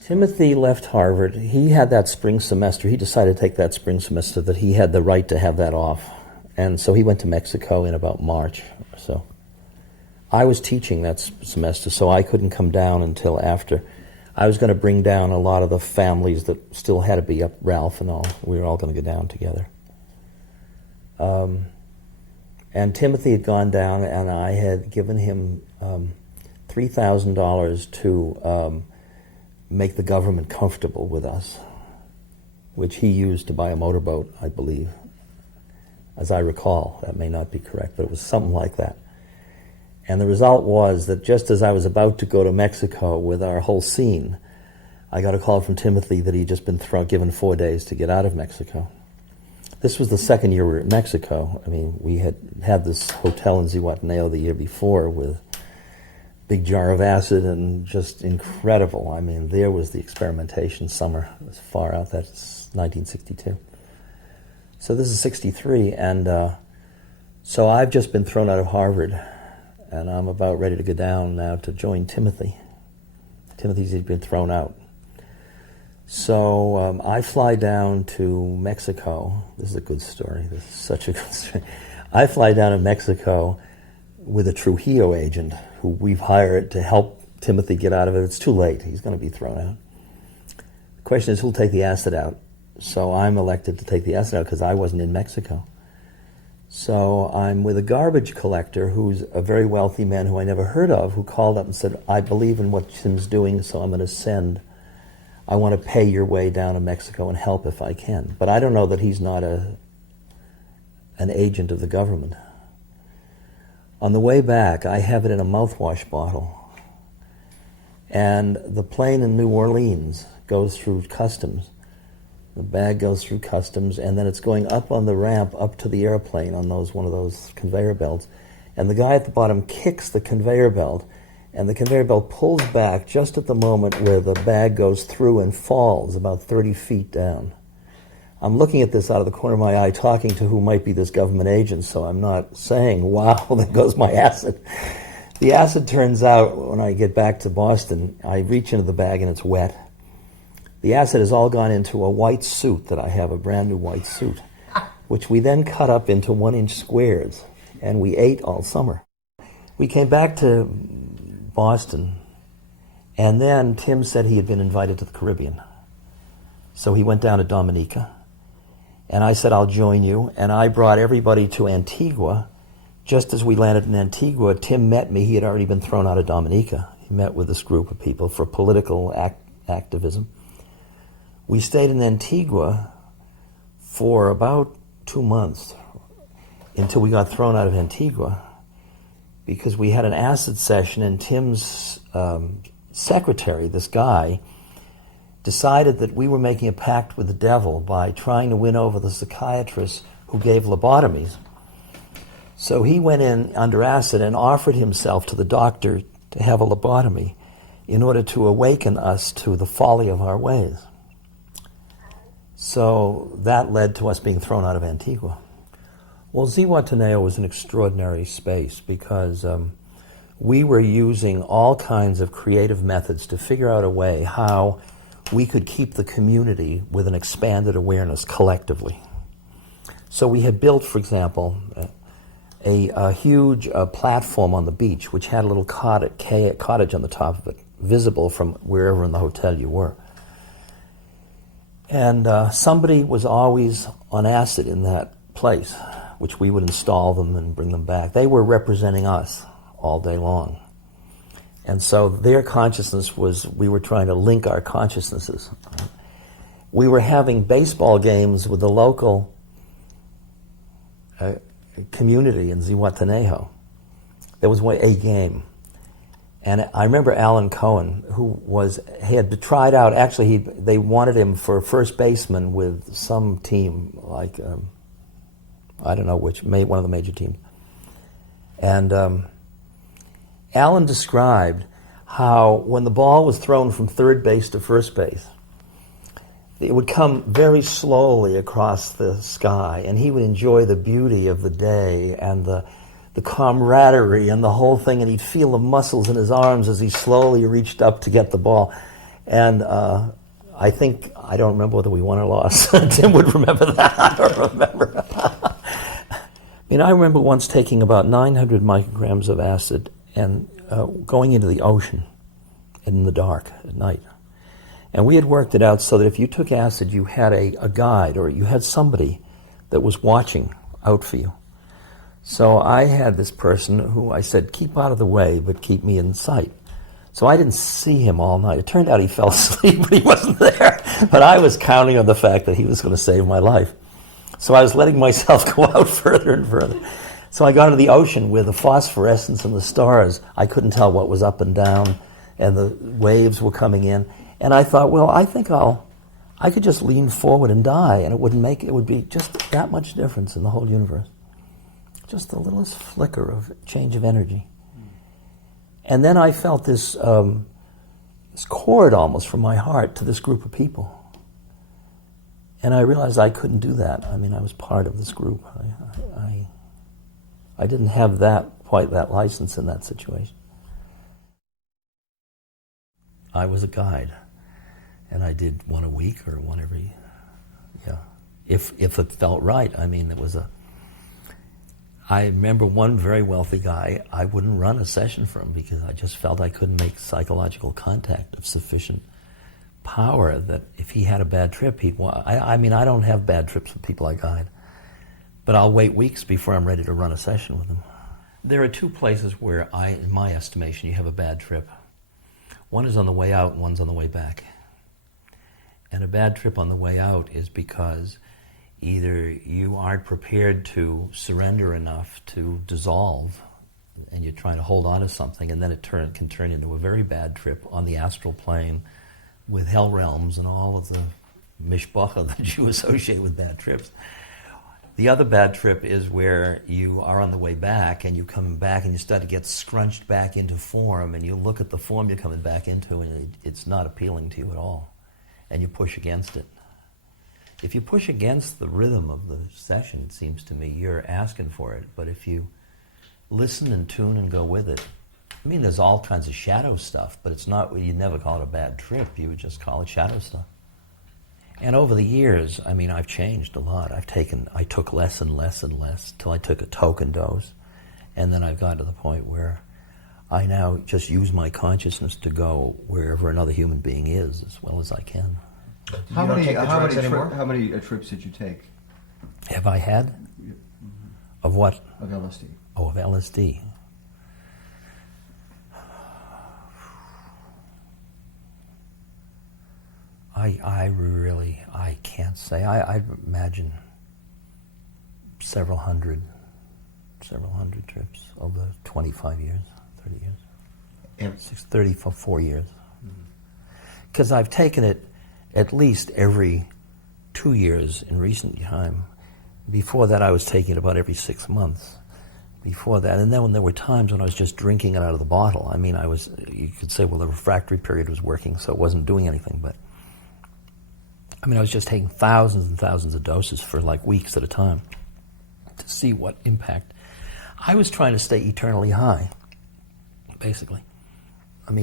Timothy left Harvard. He had that spring semester. He decided to take that spring semester that he had the right to have that off. And so he went to Mexico in about March or so. I was teaching that semester, so I couldn't come down until after. I was going to bring down a lot of the families that still had to be up, Ralph and all. We were all going to go down together. And Timothy had gone down, and I had given him $3,000 to make the government comfortable with us, which he used to buy a motorboat, I believe. As I recall, that may not be correct, but it was something like that. And the result was that just as I was about to go to Mexico with our whole scene, I got a call from Timothy that he'd just been given 4 days to get out of Mexico. This was the second year we were in Mexico. I mean, we had this hotel in Zihuatanejo the year before with big jar of acid and just incredible. I mean, there was the experimentation summer. It was far out. That's 1962. So this is 63, and so I've just been thrown out of Harvard, and I'm about ready to go down now to join Timothy. Timothy's been thrown out. So I fly down to Mexico. This is a good story. This is such a good story. I fly down to Mexico with a Trujillo agent who we've hired to help Timothy get out of it. It's too late. He's going to be thrown out. The question is, who'll take the acid out? So I'm elected to take the acid out because I wasn't in Mexico. So I'm with a garbage collector who's a very wealthy man who I never heard of, who called up and said, I believe in what Tim's doing, so I'm going to I want to pay your way down to Mexico and help if I can. But I don't know that he's not an agent of the government. On the way back, I have it in a mouthwash bottle. And the plane in New Orleans goes through customs. The bag goes through customs, and then it's going up on the ramp up to the airplane on one of those conveyor belts. And the guy at the bottom kicks the conveyor belt, and the conveyor belt pulls back just at the moment where the bag goes through and falls about 30 feet down. I'm looking at this out of the corner of my eye, talking to who might be this government agent, so I'm not saying, wow, there goes my acid. The acid turns out, when I get back to Boston, I reach into the bag and it's wet. The acid has all gone into a white suit that I have, a brand new white suit, which we then cut up into 1-inch squares, and we ate all summer. We came back to Boston, and then Tim said he had been invited to the Caribbean. So he went down to Dominica, and I said, I'll join you, and I brought everybody to Antigua. Just as we landed in Antigua, Tim met me. He had already been thrown out of Dominica. He met with this group of people for political activism. We stayed in Antigua for about 2 months until we got thrown out of Antigua because we had an acid session, and Tim's secretary, this guy, decided that we were making a pact with the devil by trying to win over the psychiatrists who gave lobotomies. So he went in under acid and offered himself to the doctor to have a lobotomy in order to awaken us to the folly of our ways. So that led to us being thrown out of Antigua. Well, Zihuatanejo was an extraordinary space because we were using all kinds of creative methods to figure out a way how we could keep the community with an expanded awareness collectively. So we had built, for example, a huge platform on the beach which had a little cottage on the top of it, visible from wherever in the hotel you were. And somebody was always on acid in that place, which we would install them and bring them back. They were representing us all day long. And so their consciousness we were trying to link our consciousnesses. We were having baseball games with the local community in Zihuatanejo. There was a game. And I remember Alan Cohen, he had tried out, actually they wanted him for first baseman with some team, like, I don't know which, one of the major teams. And Alan described how when the ball was thrown from third base to first base, it would come very slowly across the sky, and he would enjoy the beauty of the day and the the camaraderie and the whole thing, and he'd feel the muscles in his arms as he slowly reached up to get the ball. And I don't remember whether we won or lost. Tim would remember that. I don't remember. I remember once taking about 900 micrograms of acid and going into the ocean in the dark at night. And we had worked it out so that if you took acid, you had a guide, or you had somebody that was watching out for you. So I had this person who I said, keep out of the way, but keep me in sight. So I didn't see him all night. It turned out he fell asleep, but he wasn't there. But I was counting on the fact that he was going to save my life. So I was letting myself go out further and further. So I got into the ocean where the phosphorescence and the stars, I couldn't tell what was up and down, and the waves were coming in. And I thought, well, I think I could just lean forward and die, and it would be just that much difference in the whole universe. Just the littlest flicker of change of energy. And then I felt this cord almost from my heart to this group of people. And I realized I couldn't do that. I was part of this group. I didn't have quite that license in that situation. I was a guide. And I did one a week or one every, if it felt right. I remember one very wealthy guy, I wouldn't run a session for him because I just felt I couldn't make psychological contact of sufficient power that if he had a bad trip, I don't have bad trips with people I guide, but I'll wait weeks before I'm ready to run a session with them. There are two places where in my estimation, you have a bad trip. One is on the way out and one's on the way back. And a bad trip on the way out is because either you aren't prepared to surrender enough to dissolve, and you're trying to hold on to something, and then it can turn into a very bad trip on the astral plane with hell realms and all of the mishpacha that you associate with bad trips. The other bad trip is where you are on the way back, and you come back and you start to get scrunched back into form, and you look at the form you're coming back into, and it's not appealing to you at all. And you push against it. If you push against the rhythm of the session, it seems to me, you're asking for it. But if you listen and tune and go with it, there's all kinds of shadow stuff, but it's not, you'd never call it a bad trip, you would just call it shadow stuff. And over the years, I've changed a lot. I took less and less and less till I took a token dose. And then I've got to the point where I now just use my consciousness to go wherever another human being is as well as I can. How many trips did you take? Have I had? Of what? Of LSD. Oh, of LSD. I can't say. I imagine several hundred trips over 25 years. 30 years. 34 years. Because I've taken it at least every 2 years in recent time. Before that, I was taking it about every 6 months. Before that, and then when there were times when I was just drinking it out of the bottle. You could say, well, the refractory period was working, so it wasn't doing anything, but I was just taking thousands and thousands of doses for like weeks at a time to see what impact. I was trying to stay eternally high, basically.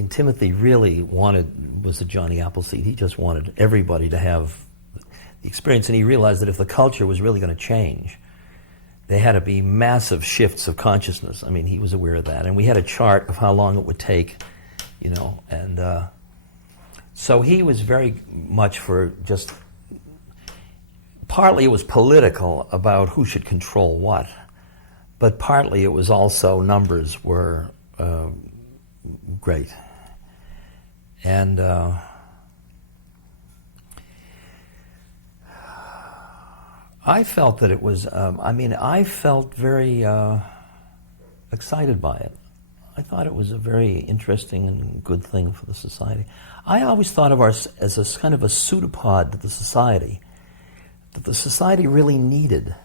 Timothy really was a Johnny Appleseed. He just wanted everybody to have the experience, and he realized that if the culture was really going to change, there had to be massive shifts of consciousness. He was aware of that. And we had a chart of how long it would take, and so he was very much for just, partly it was political about who should control what, but partly it was also numbers were great. And I felt that it was, I felt very excited by it. I thought it was a very interesting and good thing for the society. I always thought of ours as a kind of a pseudopod to the society, that the society really needed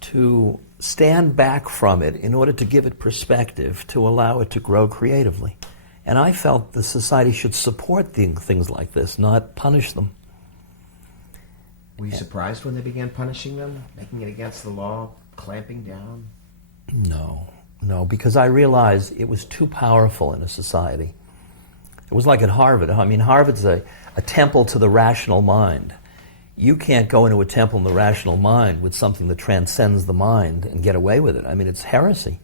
to stand back from it in order to give it perspective, to allow it to grow creatively. And I felt the society should support things like this, not punish them. Were you surprised when they began punishing them, making it against the law, clamping down? No. No, because I realized it was too powerful in a society. It was like at Harvard. I mean, Harvard's a temple to the rational mind. You can't go into a temple in the rational mind with something that transcends the mind and get away with it. I mean, it's heresy.